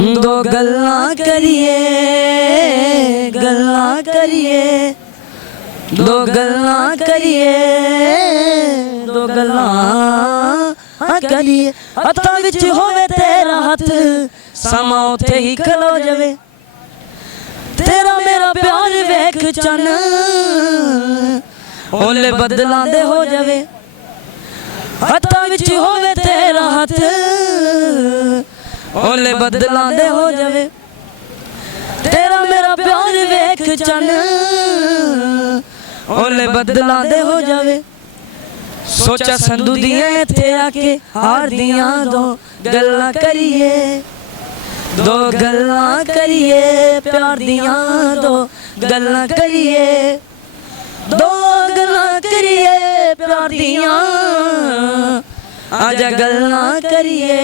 दो गल्लां करिए गल्लां करिए दो गल्लां करिए दो गल्लां करिए हत्थां विच होवे तेरा हथ समा उत्थे ही खलो जावे तेरा मेरा प्यार वेख चन ओले बदलां दे हो जावे हत्थां विच होवे तेरा हथ ओले बदलां दे हो जावे तेरा मेरा प्यार वेख चन ओले बदलां दे हो जावे सोचा संधू दियां इत्थे आके हार दियां दो गल्लां करिए दो गल्लां करिए प्यार दियां दो गल्लां करिए दो गल्लां करिए प्यार दियां आजा गल्लां करिए।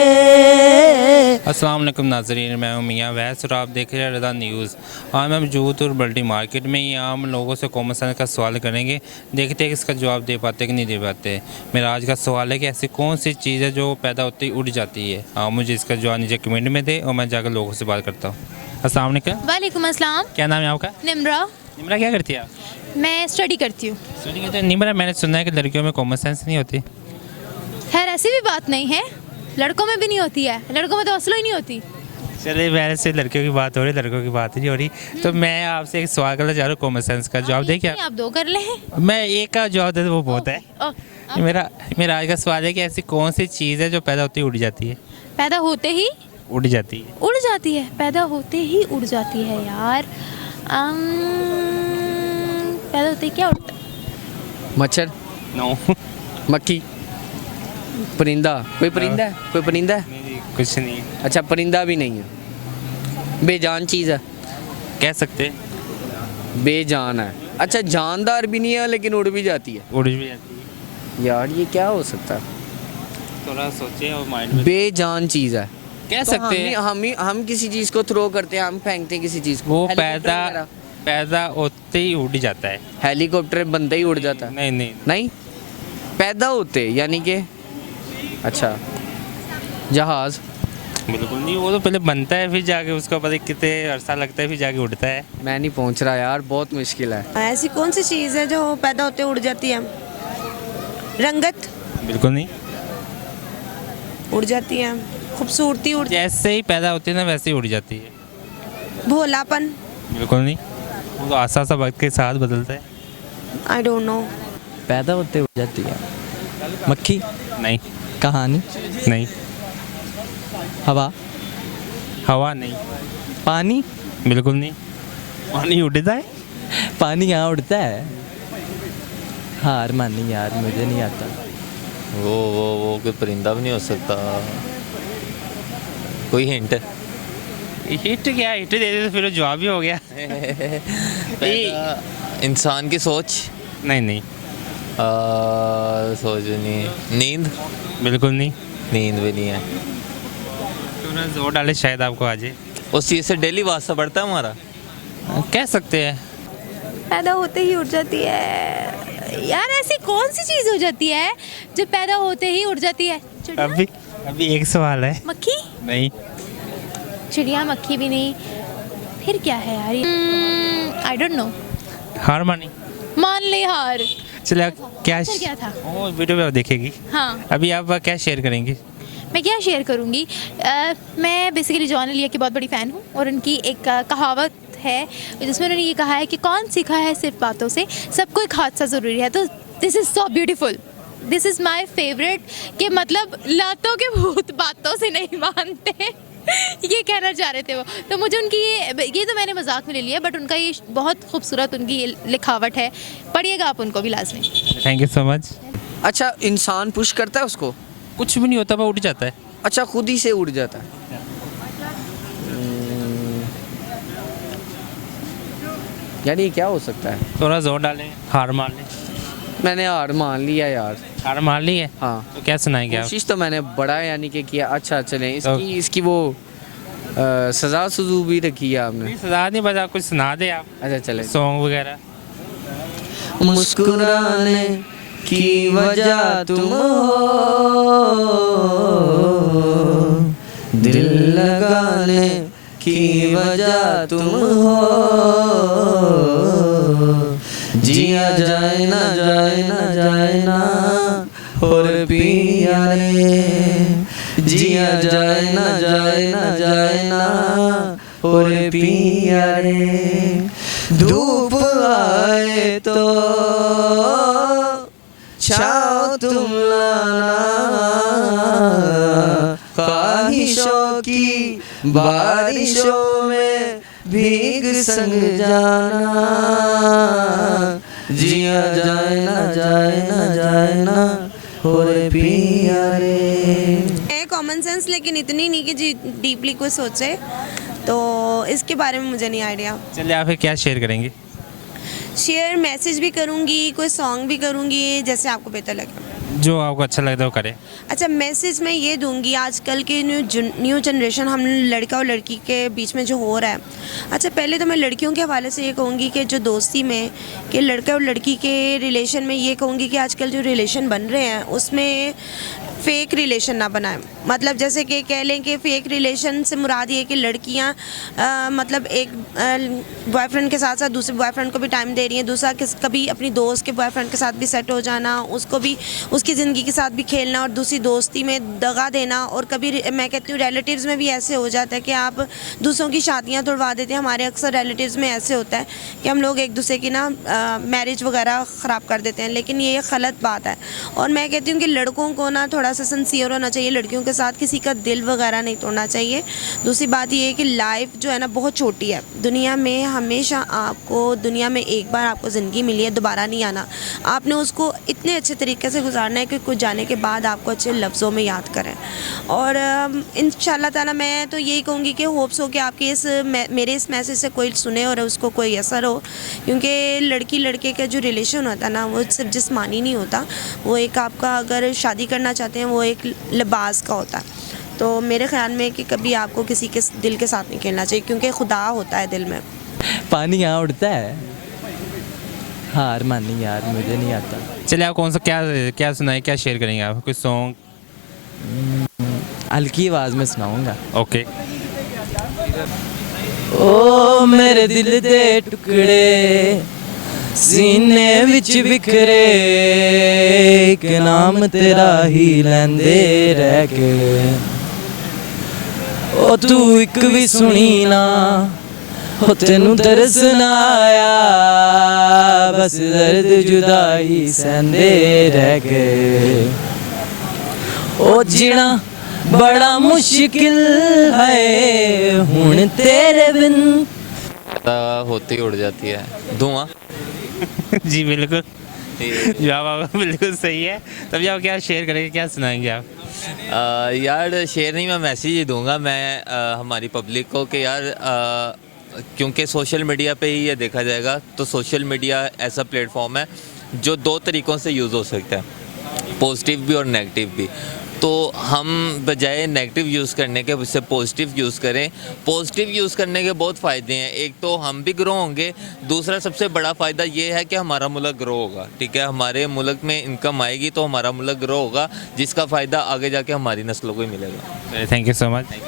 अस्सलाम वालेकुम नाज़रीन, मैं हूं मियां वैस और आप देख रहे हैं रज़ा न्यूज़। आज मैं मौजूद हूँ बल्टी मार्केट में। यहाँ हम लोगों से कॉमन सेंस का सवाल करेंगे, देखते हैं कि इसका जवाब दे पाते कि नहीं दे पाते। मेरा आज का सवाल है कि ऐसी कौन सी चीज़ है जो पैदा होती ही उड़ जाती है। आप मुझे इसका जवाब नीचे कमेंट में दे और मैं जाकर लोगों से बात करता हूँ। अस्सलाम वालेकुम। वालेकुम अस्सलाम। क्या नाम है आपका? निम्रा। निम्रा, क्या करती है आप? मैं स्टडी करती हूँ। स्टडी करते हैं। निम्रा, मैंने सुना है कि लड़कियों में कॉमन सेंस नहीं होती। खैर ऐसी भी बात नहीं है, लड़कों में भी नहीं होती है, लड़कों में तो असलो ही नहीं होती। चलिए, मेरे से लड़कियों की बात हो रही है, लड़कों की बात नहीं हो रही। तो मैं आपसे एक सवाल करना चाह रहा हूँ, कॉमन सेंस का जवाब दे क्या? आप दो कर ले। मैं एक का जवाब दे वो बहुत है। मेरा आज का सवाल है कि ऐसी कौन सी चीज़ है जो पैदा होते ही उड़ जाती है? पैदा होते ही उड़ जाती है। उड़ जाती है, पैदा होते ही उड़ जाती है यार। पैदा होते ही क्या उड़ता है? मच्छर, नो। मक्खी, परिंदा। कोई परिंदा है? कोई परिंदा है? नहीं, कुछ नहीं अच्छा, परिंदा भी नहीं है, बेजान चीज़ है। कह सकते। बेजान है। अच्छा, जानदार भी नहीं है लेकिन उड़ भी जाती है। उड़ भी जाती है। यार ये क्या हो सकता है? थोड़ा सोचे और माइंड में बेजान चीज़ है। कह तो सकते हैं। हम किसी चीज़ को थ्रो करते हैं, हम फेंकते हैं किसी चीज़ को। वो हेलीकॉप्टर पैदा वगैरह। पैदा होते ही उड़ जाता है। हेलीकॉप्टर बनते ही उड़ जाता है। नहीं नहीं, नहीं, पैदा होते यानी कि अच्छा, जहाज़। बिल्कुल नहीं। वो तो पहले बनता है, फिर जाके उसका पता कितने अरसा लगता है, फिर जाके उड़ता है। मैं नहीं पहुंच रहा यार, बहुत मुश्किल है। ऐसी कौन सी चीज़ है जो पैदा होते उड़ जाती है? रंगत बिल्कुल नहीं। उड़ जाती है, खूबसूरती उड़, जैसे ही पैदा होती है ना वैसे ही उड़ जाती है। भोलापन। बिल्कुल नहीं। वो तो आसा सा वक्त के साथ बदलता है। I don't know. पैदा होते उड़ जाती है। मक्खी। नहीं। कहानी। नहीं। हवा। हवा नहीं। पानी। बिल्कुल नहीं। पानी उड़ता है। पानी यहाँ उड़ता है। हार मानी यार, मुझे नहीं आता। वो कोई परिंदा भी नहीं हो सकता। कोई हिंट? हिट क्या? हिट दे दे तो फिर वो जवाब ही हो गया। इंसान की सोच? नहीं नहीं। सोच नहीं। नींद? बिल्कुल नहीं। नींद भी नहीं है। थोड़ा जोर डाले शायद आपको आ जाए। उस चीज़ से डेली वास्ता बढ़ता है हमारा। कह सकते हैं। पैदा होते ही उड़ जाती है यार। ऐसी कौन सी चीज़ हो जाती है जो पैदा होते ही उड़ जाती है? चिड़िया? अभी एक सवाल है। मक्खी? नहीं। चिड़िया, मक्खी भी नहीं, फिर क्या है यार? I don't know. हार मानी? मान ले हार। चलिए, क्या आंसर क्या था? वो वीडियो में आप देखेगी। हाँ, अभी आप क्या शेयर करेंगी? मैं क्या शेयर करूँगी? मैं बेसिकली जॉन एलिया की बहुत बड़ी फ़ैन हूँ और उनकी एक कहावत है जिसमें उन्होंने ये कहा है कि कौन सीखा है सिर्फ बातों से, सबको एक हादसा ज़रूरी है। तो this is so beautiful, this is my favourite. कि मतलब लातों के भूत बातों से नहीं मानते। ये कहना चाह रहे थे वो। तो मुझे उनकी ये तो मैंने मजाक में ले लिया, बट उनका ये बहुत खूबसूरत उनकी ये लिखावट है। पढ़िएगा आप उनको भी लाजमी। Thank you so much. अच्छा, इंसान पुश करता है उसको? कुछ भी नहीं होता, वो उड़ जाता है। अच्छा, खुद ही से उड़ जाता है। यार ये क्या हो सकता है? थोड़ा जोर डालें, हार मान लें। मैंने हार मान लिया यार। हार मान ली है? हाँ, तो क्या सुनाएंगे आप? कोशिश तो मैंने बड़ा यानी कि किया। अच्छा चलें, इसकी वो सजा सुजू भी रखी है आपने? नहीं, सजा नहीं, बस आप कुछ सुना दे आप। अच्छा चले। सॉन्ग वगैरह। मुस्कुराने की वजह तुम हो, दिल लगाने रोने की वजह तुम हो, जिया जाए ना जाए ना जाए ना और पिया रे, जिया जाए ना जाए ना जाए ना और पिया रे, धूप आए तो छाओ तुम लाना, ख्वाहिशों की बारिशों में भीग संग जाना, जिया जाए ना जाए ना जाए ना और पिया रे। है कॉमन सेंस, लेकिन इतनी नहीं कि जी डीपली कोई सोचे, तो इसके बारे में मुझे नहीं आइडिया। चलिए आप फिर क्या शेयर करेंगे? शेयर मैसेज भी करूँगी, कोई सॉन्ग भी करूँगी, जैसे आपको बेहतर लगे। जो आपको अच्छा लगता है वो करें। अच्छा, मैसेज मैं ये दूंगी, आजकल के न्यू जनरेशन, हम लड़का और लड़की के बीच में जो हो रहा है। अच्छा, पहले तो मैं लड़कियों के हवाले से ये कहूँगी कि जो दोस्ती में कि लड़का और लड़की के रिलेशन में ये कहूँगी कि आजकल जो रिलेशन बन रहे हैं उसमें फ़ेक रिलेशन ना बनाएं। मतलब जैसे कि कह लें कि फ़ेक रिलेशन से मुराद ये है कि लड़कियाँ मतलब एक बॉयफ्रेंड के साथ साथ दूसरे बॉयफ्रेंड को भी टाइम दे रही हैं, दूसरा कभी अपनी दोस्त के बॉयफ्रेंड के साथ भी सेट हो जाना, उसको भी उसकी ज़िंदगी के साथ भी खेलना और दूसरी दोस्ती में दगा देना। और कभी मैं कहती हूँ रिलेटिव्स में भी ऐसे हो जाता है कि आप दूसरों की शादियाँ तोड़वा देते हैं। हमारे अक्सर रिलेटिव्स में ऐसे होता है कि हम लोग एक दूसरे की ना मैरिज वगैरह ख़राब कर देते हैं, लेकिन ये गलत बात है। और मैं कहती हूँ कि लड़कों को ना थोड़ा सा सिंसियर होना चाहिए, लड़कियों के साथ किसी का दिल वगैरह नहीं तोड़ना चाहिए। दूसरी बात ये है कि लाइफ जो है ना बहुत छोटी है, दुनिया में हमेशा आपको, दुनिया में एक बार आपको ज़िंदगी मिली है, दोबारा नहीं आना। आपने उसको इतने अच्छे तरीके से गुजारना है कि कुछ जाने के बाद आपको अच्छे लफ्ज़ों में याद करें। और इंशाल्लाह ताला मैं तो यही कहूँगी कि होप्स हो कि आपके मेरे इस मैसेज से कोई सुने और उसको कोई असर हो, क्योंकि लड़की लड़के का जो रिलेशन होता है ना वो सिर्फ जिस्मानी नहीं होता, वो एक आपका अगर शादी करना चाहते हैं वो एक लिबास का होता है। तो मेरे ख्याल में कि कभी आपको किसी के दिल के साथ नहीं खेलना चाहिए, क्योंकि खुदा होता है दिल में। पानी यहाँ उड़ता है, हार मानी यार मुझे नहीं आता। चलिए आप कौन सा क्या सुनाए, क्या शेयर करेंगे आप? कोई सॉन्ग? हल्की आवाज़ में सुनाऊंगा। ओके। ओ मेरे दिल दे टुकड़े सीने विच बिखरे, एक नाम तेरा ही लैंदे रह के, ओ तू एक भी सुनी ना, ओ तेनू तरस ना आया, बस दर्द जुदाई सहंदे रह के, ओ जीना बड़ा मुश्किल है हुण तेरे बिन। होती ही उड़ जाती है धुआं। जी बिल्कुल, जवाब आपका बिल्कुल सही है। तभी आप क्या शेयर करेंगे, क्या सुनाएंगे आप? यार शेयर नहीं, मैं मैसेज ही दूंगा मैं हमारी पब्लिक को कि यार क्योंकि सोशल मीडिया पे ही ये देखा जाएगा, तो सोशल मीडिया ऐसा प्लेटफॉर्म है जो दो तरीक़ों से यूज़ हो सकता है, पॉजिटिव भी और नेगेटिव भी। तो हम बजाय नेगेटिव यूज़ करने के उससे पॉजिटिव यूज़ करें। पॉजिटिव यूज़ करने के बहुत फ़ायदे हैं, एक तो हम भी ग्रो होंगे, दूसरा सबसे बड़ा फ़ायदा ये है कि हमारा मुल्क ग्रो होगा। ठीक है, हमारे मुल्क में इनकम आएगी तो हमारा मुल्क ग्रो होगा, जिसका फ़ायदा आगे जाके हमारी नस्लों को ही मिलेगा। Thank you so much.